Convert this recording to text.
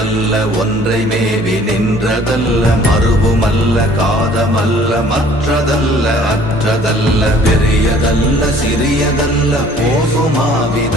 அறிவுமல்ல ஒன்றை மேவி நின்றதல்ல மறுவுமல்ல காதமல்ல மற்றதல்ல அற்றதல்ல பெரியதல்ல சிறியதல்ல போகுமாவிதானுமல்ல